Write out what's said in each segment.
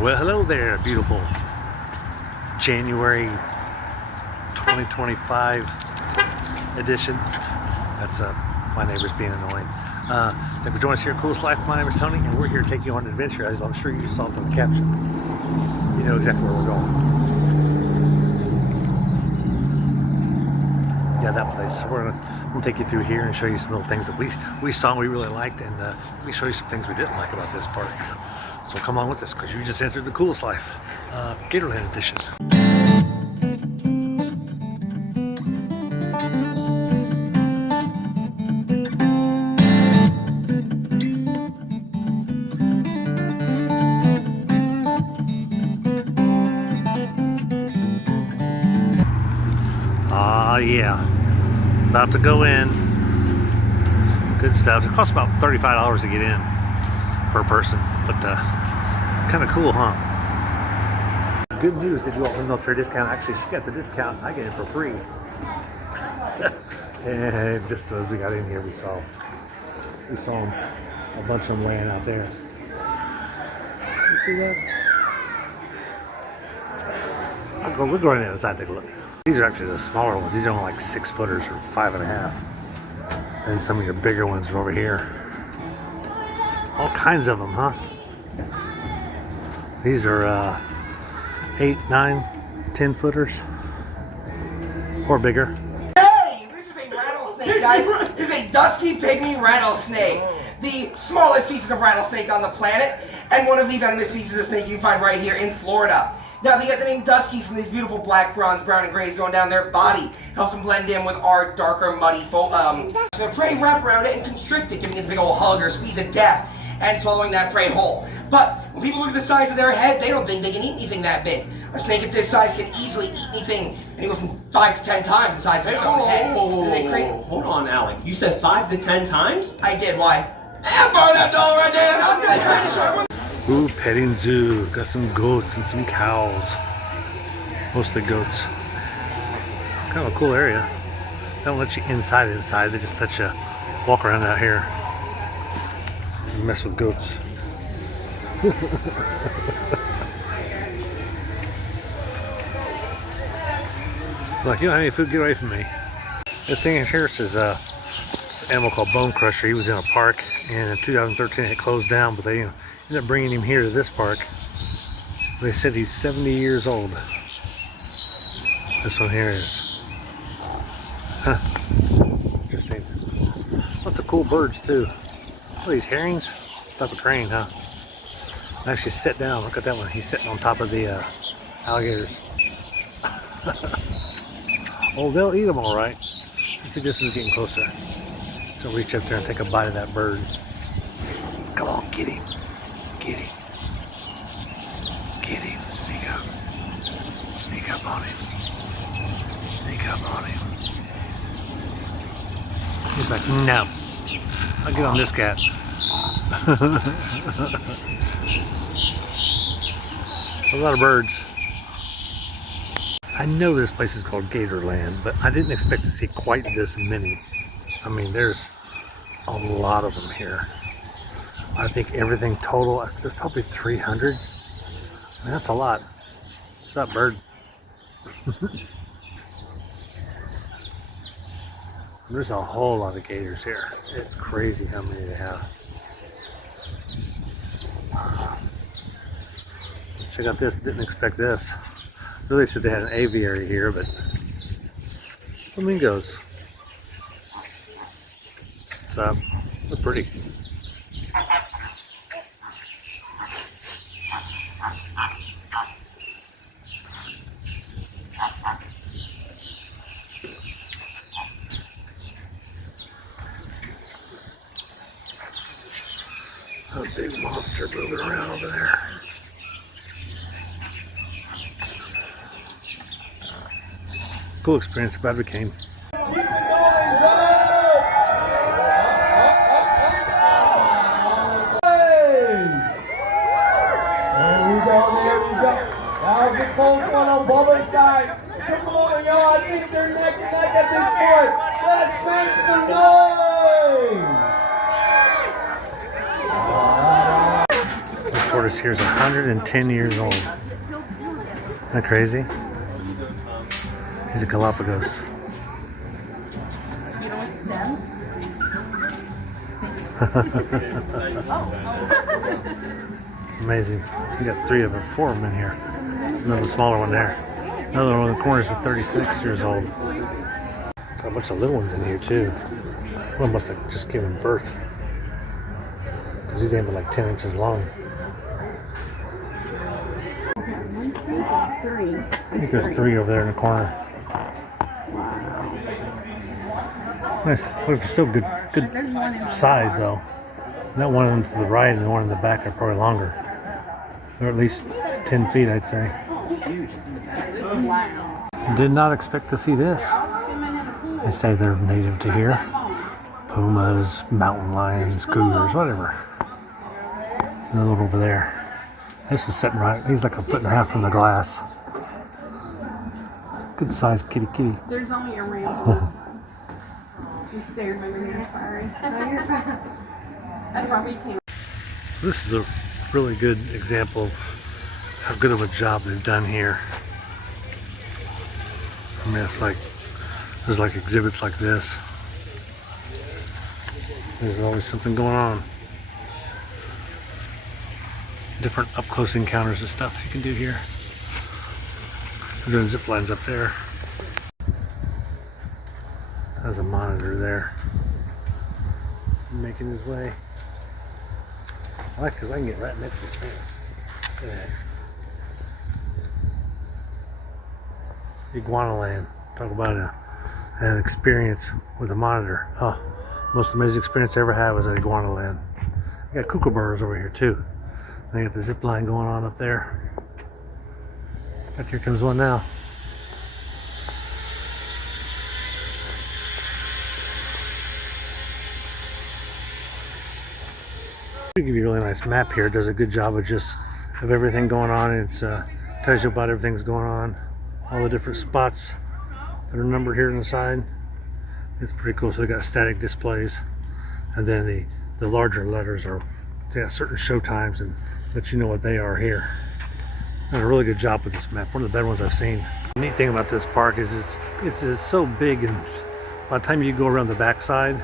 Well, hello there, beautiful January 2025 edition. That's my neighbors being annoying. Thank you for joining us here at Coolest Life. My name is Tony, and we're here to take you on an adventure, as I'm sure you saw from the caption. You know exactly where we're going. Yeah, that place. So we're gonna take you through here and show you some little things that we saw and we really liked, and we show you some things we didn't like about this park. So come on with us, because you just entered the Coolest Life, Gatorland edition. Yeah, about to go in. Good stuff. It costs about $35 to get in per person, but kind of cool, huh? Good news, they do offer no fair discount. Actually, she got the discount. I get it for free. And just as we got in here, we saw them, a bunch of them laying out there. You see that? We'll go right inside and take a look. These are actually the smaller ones. These are only like 6 footers or 5.5. And some of your bigger ones are over here. All kinds of them, huh? These are 8, 9, 10 footers or bigger. Hey, this is a rattlesnake, guys. This is a dusky pygmy rattlesnake. The smallest species of rattlesnake on the planet, and one of the venomous species of snake you can find right here in Florida. Now, they get the name Dusky from these beautiful black, bronze, brown, and grays going down their body. Helps them blend in with our darker, muddy their prey wrap around it and constrict it, giving it a big old hug or squeeze of death and swallowing that prey whole. But when people look at the size of their head, they don't think they can eat anything that big. A snake at this size can easily eat anything anywhere from 5 to 10 times the size of its own head. Hold on, Alec. You said 5 to 10 times? I did. Why? And burn that door right there. I'm good. Ooh, petting zoo. Got some goats and some cows. Mostly goats. Kind of a cool area. They don't let you inside. They just let you walk around out here and mess with goats. Like, you don't have any food, get away from me. This thing here says animal called Bone Crusher. He was in a park, and in 2013 it closed down, but they ended up bringing him here to this park. They said he's 70 years old. This one here is, huh, interesting. Lots of cool birds too. Look at these herrings. It's type of crane, huh? Actually sit down. Look at that one. He's sitting on top of the alligators. Oh, they'll eat them all right. I think this is getting closer. So reach up there and take a bite of that bird. Come on, get him. Get him. Get him. Sneak up. Sneak up on him. Sneak up on him. He's like, no. I'll get on this cat. A lot of birds. I know this place is called Gatorland, but I didn't expect to see quite this many. I mean, there's a lot of them here. I think everything total, there's probably 300. I mean, that's a lot. What's up, bird? There's a whole lot of gators here. It's crazy how many they have. Check out this, didn't expect this. Really said they had an aviary here, but flamingos. So, they're pretty. A big monster moving around over there. Cool experience, glad we came. Keep the noise up! There we go. That was a close one on Bubba's side. Come on, y'all. I think they're neck and neck at this point. Let's make some noise! tortoise here is 110 years old. Isn't that crazy? He's a Galapagos. You know what stems? Amazing. We got 3 of them, 4 of them in here. There's another smaller one there. Another one in the corner is 36 years old. Got a bunch of little ones in here too. One must have just given birth. Because he's ain't but like 10 inches long. One snake or 3? I think there's 3 over there in the corner. Nice. Look, they're still good size though. That one of them to the right and the one in the back are probably longer. They're at least 10 feet, I'd say. Wow. Did not expect to see this. They say they're native to here. Pumas, mountain lions, cougars, whatever. There's another one over there. This was sitting right. He's like a foot and a half from the glass. Good sized kitty. There's only a ramble. You stared by me, I'm sorry. That's why we came. This is a really good example of how good of a job they've done here. I mean, it's like, there's like exhibits like this. There's always something going on. Different up close encounters and stuff you can do here. We're doing zip lines up there. There's a monitor there. Making his way. I like because I can get right next to this fence. Look at that. Iguanaland. Talk about an experience with a monitor. Huh. Most amazing experience I ever had was at Iguanaland. I got kookaburras over here too. They got the zip line going on up there. But here comes one now. They give you a really nice map here. It does a good job of just of everything going on. It tells you about everything's going on. All the different spots that are numbered here on the side. It's pretty cool. So they got static displays. And then the larger letters are, they got certain show times and let you know what they are here. Done a really good job with this map. One of the better ones I've seen. The neat thing about this park is it's so big, and by the time you go around the backside,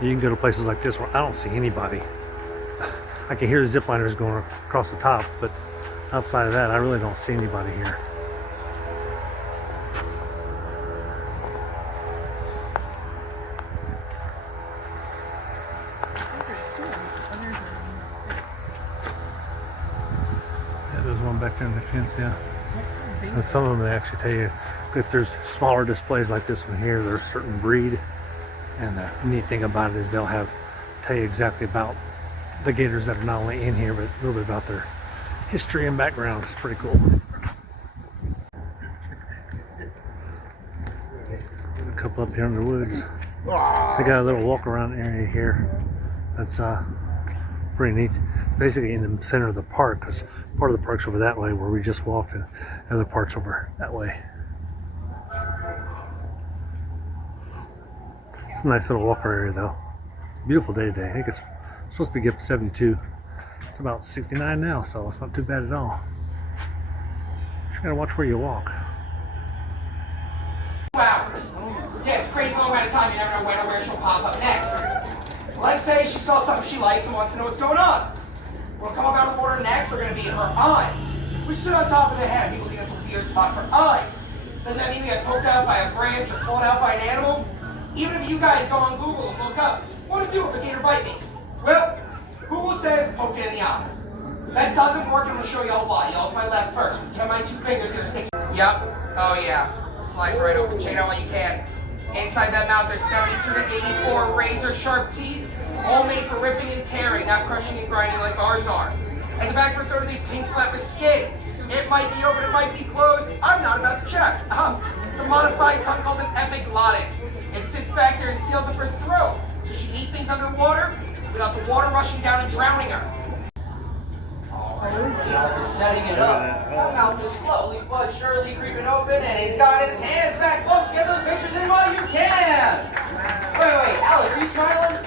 you can go to places like this where I don't see anybody. I can hear the zipliners going across the top, but outside of that, I really don't see anybody here. Yeah, there's one back there in the fence, yeah. And some of them, they actually tell you if there's smaller displays like this one here, there's a certain breed. And the neat thing about it is they'll tell you exactly about the gators that are not only in here, but a little bit about their history and background. It's pretty cool. A couple up here in the woods. They got a little walk around area here. That's pretty neat. It's basically in the center of the park, because part of the park's over that way where we just walked, and the other part's over that way. It's a nice little walker area though. It's a beautiful day today. I think it's supposed to be up to 72. It's about 69 now, so it's not too bad at all. Just gotta watch where you walk. 2 hours. Yeah, it's a crazy long amount of time. You never know when or where she'll pop up next. Let's say she saw something she likes and wants to know what's going on. We'll come up out of the water next. We're going to be in her eyes. We sit on top of the head. People think that's a weird spot for eyes. Does that mean we got poked out by a branch or pulled out by an animal? Even if you guys go on Google and look up, what to do if a gator bite me? Well, Google says poke it in the eyes. That doesn't work. I'm going to show y'all why. Y'all to my left first. Pretend my 2 fingers here stick. Yep. Oh yeah. Slides right open. Chain out while you can. Inside that mouth, there's 72 to 84 razor-sharp teeth, all made for ripping and tearing, not crushing and grinding like ours are. At the back of her throat is a pink flap with skin. It might be open, it might be closed. I'm not about to check. It's a modified tongue called an epiglottis. It sits back there and seals up her throat, so she can eat things underwater without the water rushing down and drowning her. Just setting it up. That mouth is slowly but surely creeping open, and he's got his hands back. Folks, get those pictures in while you can. Wait, Alex, are you smiling?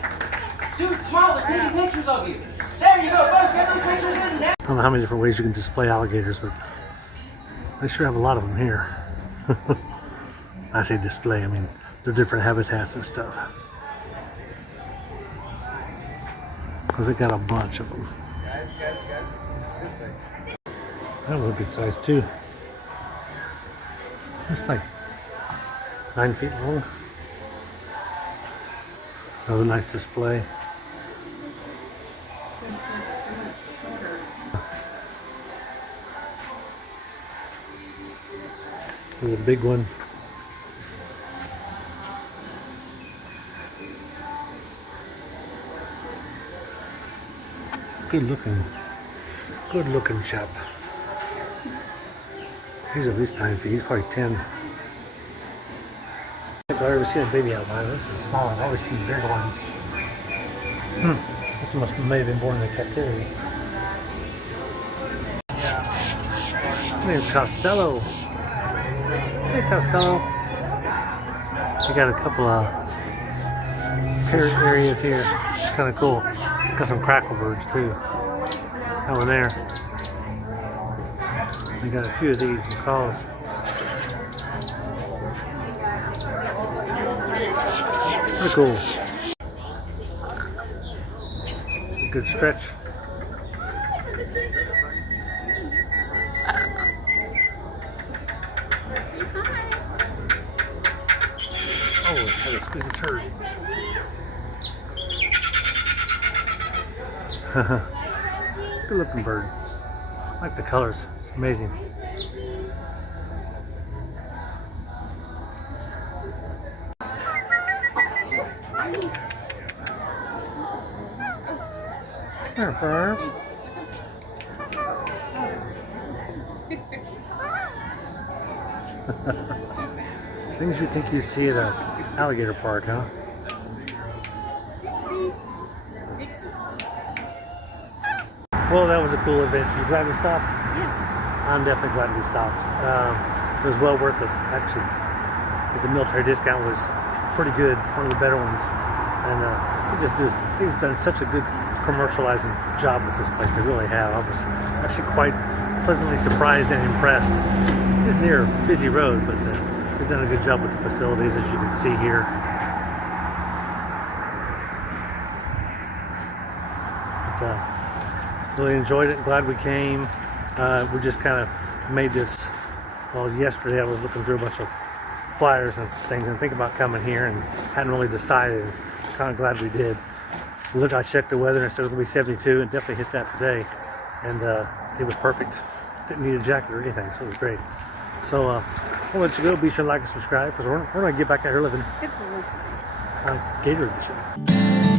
Dude, smile, we're taking pictures of you. There you go, folks, get those pictures in now. I don't know how many different ways you can display alligators, but they sure have a lot of them here. I say display, I mean they're different habitats and stuff. Because they got a bunch of them. Guys, this way. That was a good size too. It's like 9 feet long. Another nice display. There's like so much shorter. There's a big one. Good looking chap. He's at least 9 feet. He's probably 10. I've ever seen a baby albino. This is a small one. I've always seen bigger ones. This may have been born in the captivity. There's Costello. Hey, Costello. We got a couple of parrot areas here. It's kind of cool. Got some crackle birds too. That one there. We got a few of these macaws. Pretty cool. Good stretch. Oh, I had to squeeze a turd. Good looking bird. I like the colors. It's amazing. There, Herb. Things you think you'd see at an alligator park, huh? Well, that was a cool event. You glad we stopped? Yes. I'm definitely glad we stopped. It was well worth it. Actually, the military discount was pretty good, one of the better ones. And he's done such a good commercializing job with this place. They really have. I was actually quite pleasantly surprised and impressed. It's near a busy road, but they've done a good job with the facilities, as you can see here. But, really enjoyed it. Glad we came. We just kind of made this. Well, yesterday I was looking through a bunch of flyers and things and thinking about coming here and hadn't really decided. Kind of glad we did. Look, I checked the weather and it said it was going to be 72 and definitely hit that today. And it was perfect. Didn't need a jacket or anything, so it was great. So I'll let you go. Be sure to like and subscribe because we're going to get back out here living on Gator Edition.